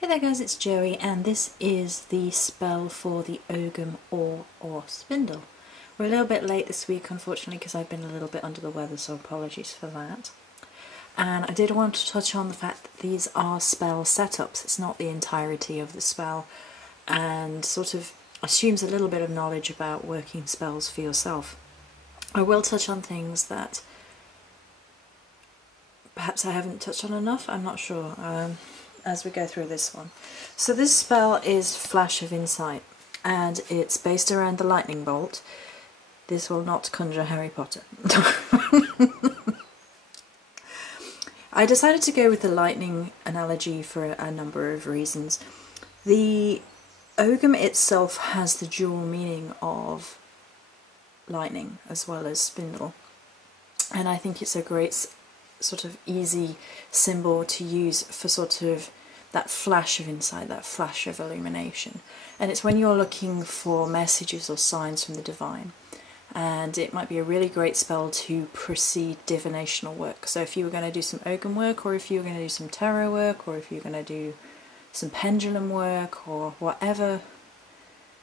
Hey there guys, it's Joey and this is the spell for the Ogham or Spindle. We're a little bit late this week unfortunately because I've been a little bit under the weather, so apologies for that. And I did want to touch on the fact that these are spell setups, it's not the entirety of the spell, and sort of assumes a little bit of knowledge about working spells for yourself. I will touch on things that perhaps I haven't touched on enough, I'm not sure. As we go through this one. So this spell is Flash of Insight and it's based around the lightning bolt. This will not conjure Harry Potter. I decided to go with the lightning analogy for a number of reasons. The Ogham itself has the dual meaning of lightning as well as spindle, and I think it's a great sort of easy symbol to use for sort of that flash of insight, that flash of illumination. And it's when you're looking for messages or signs from the divine, and it might be a really great spell to precede divinational work. So if you were going to do some Ogham work, or if you were going to do some tarot work, or if you're going to do some pendulum work, or whatever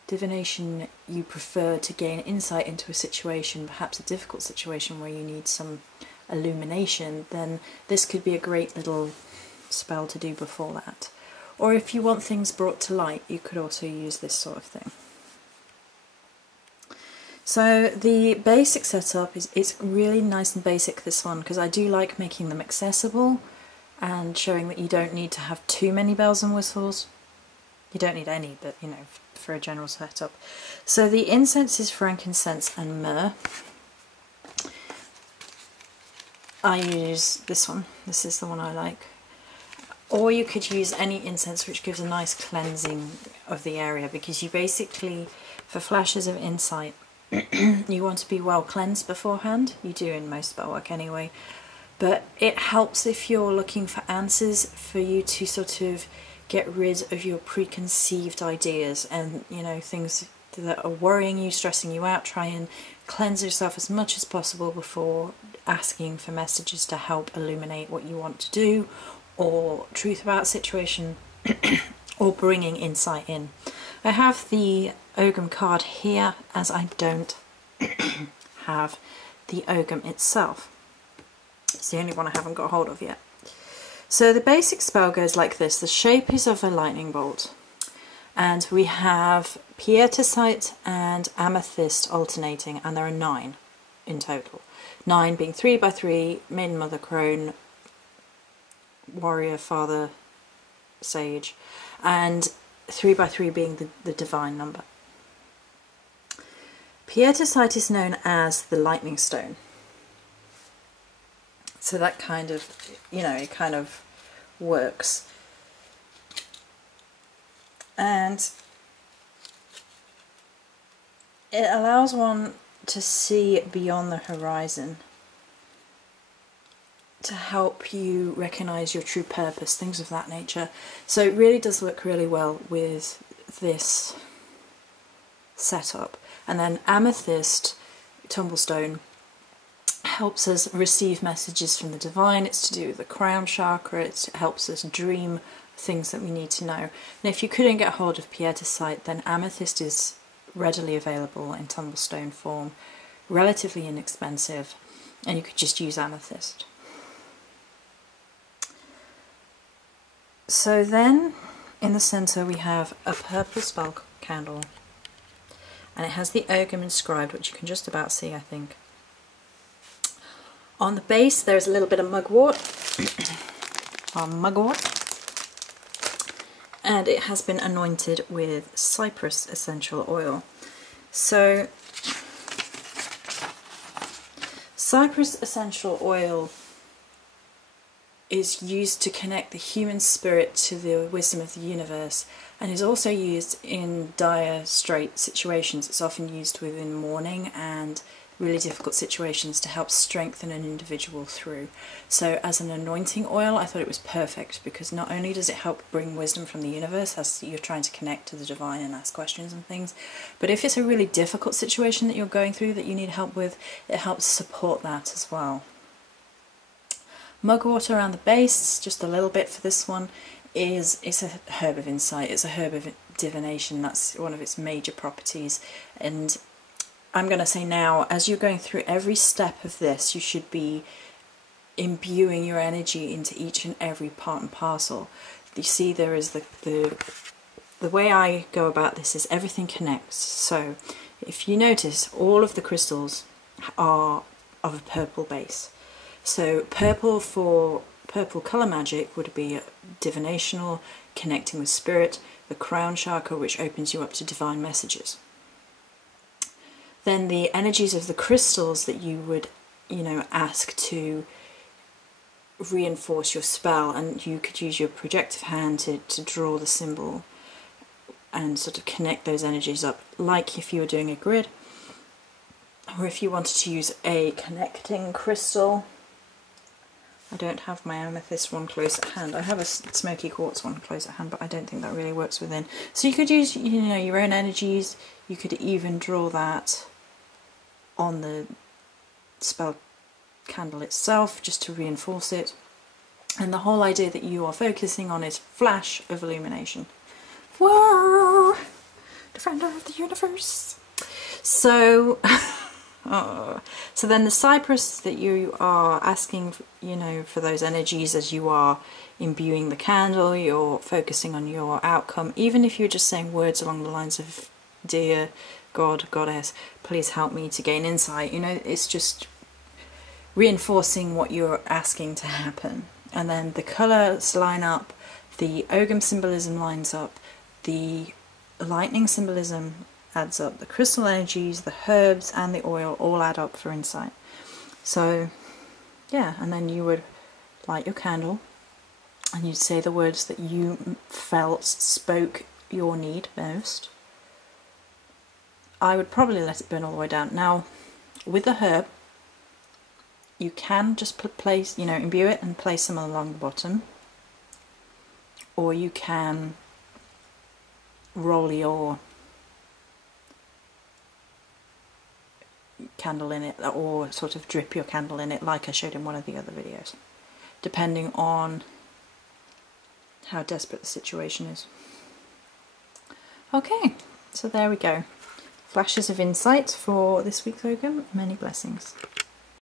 divination you prefer to gain insight into a situation, perhaps a difficult situation where you need some illumination, then this could be a great little spell to do before that. Or if you want things brought to light, you could also use this sort of thing. So the basic setup it's really nice and basic, this one, because I do like making them accessible and showing that you don't need to have too many bells and whistles. You don't need any, but you know, for a general setup. So the incense is frankincense and myrrh. I use this one, this is the one I like. Or you could use any incense which gives a nice cleansing of the area, because you basically, for flashes of insight, you want to be well cleansed beforehand. You do in most spell work anyway, but it helps if you're looking for answers, for you to sort of get rid of your preconceived ideas and, you know, things that are worrying you, stressing you out. Try and cleanse yourself as much as possible before asking for messages to help illuminate what you want to do, or truth about a situation, or bringing insight in. I have the Ogham card here, as I don't have the Ogham itself. It's the only one I haven't got hold of yet. So the basic spell goes like this. The shape is of a lightning bolt, and we have pietisite and amethyst alternating, and there are 9 in total. 9 being 3 by 3, maiden, mother, crone, warrior, father, sage, and 3 by 3 being the divine number. Pietisite is known as the lightning stone. So that kind of, you know, it kind of works. And it allows one to see beyond the horizon, to help you recognise your true purpose, things of that nature. So it really does work really well with this setup. And then amethyst, tumblestone, helps us receive messages from the divine. It's to do with the crown chakra. It helps us dream things that we need to know. And if you couldn't get hold of pietisite, then amethyst is readily available in tumblestone form, relatively inexpensive, and you could just use amethyst. So then in the centre we have a purple spell candle, and it has the Ogham inscribed, which you can just about see, I think. On the base there's a little bit of mugwort, and it has been anointed with cypress essential oil. So cypress essential oil is used to connect the human spirit to the wisdom of the universe, and is also used in dire strait situations. It's often used within mourning and really difficult situations to help strengthen an individual through. So as an anointing oil, I thought it was perfect, because not only does it help bring wisdom from the universe as you're trying to connect to the divine and ask questions and things, but if it's a really difficult situation that you're going through that you need help with, it helps support that as well. Mugwort around the base, just a little bit for this one. it's a herb of insight, it's a herb of divination, that's one of its major properties. And I'm going to say now, as you're going through every step of this, you should be imbuing your energy into each and every part and parcel. You see, there is the way I go about this is everything connects. So if you notice, all of the crystals are of a purple base. So purple for purple colour magic would be divinational, connecting with spirit, the crown chakra, which opens you up to divine messages. Then the energies of the crystals that you would, you know, ask to reinforce your spell, and you could use your projective hand to draw the symbol and sort of connect those energies up, like if you were doing a grid, or if you wanted to use a connecting crystal. I don't have my amethyst one close at hand. I have a smoky quartz one close at hand, but I don't think that really works within. So you could use, you know, your own energies. You could even draw that on the spell candle itself, just to reinforce it. And the whole idea that you are focusing on is flash of illumination. Whoa! Defender of the universe. So, so then the cypress that you are asking, you know, for those energies as you are imbuing the candle, you're focusing on your outcome. Even if you're just saying words along the lines of, dear God, Goddess, please help me to gain insight. You know, it's just reinforcing what you're asking to happen. And then the colours line up, the Ogham symbolism lines up, the lightning symbolism adds up, the crystal energies, the herbs and the oil all add up for insight. So yeah, and then you would light your candle and you'd say the words that you felt spoke your need most. I would probably let it burn all the way down. Now with the herb, you can just place, you know, imbue it and place them along the bottom, or you can roll your candle in it, or sort of drip your candle in it like I showed in one of the other videos, depending on how desperate the situation is. Okay, so there we go. Flashes of insight for this week's Ogham. Many blessings.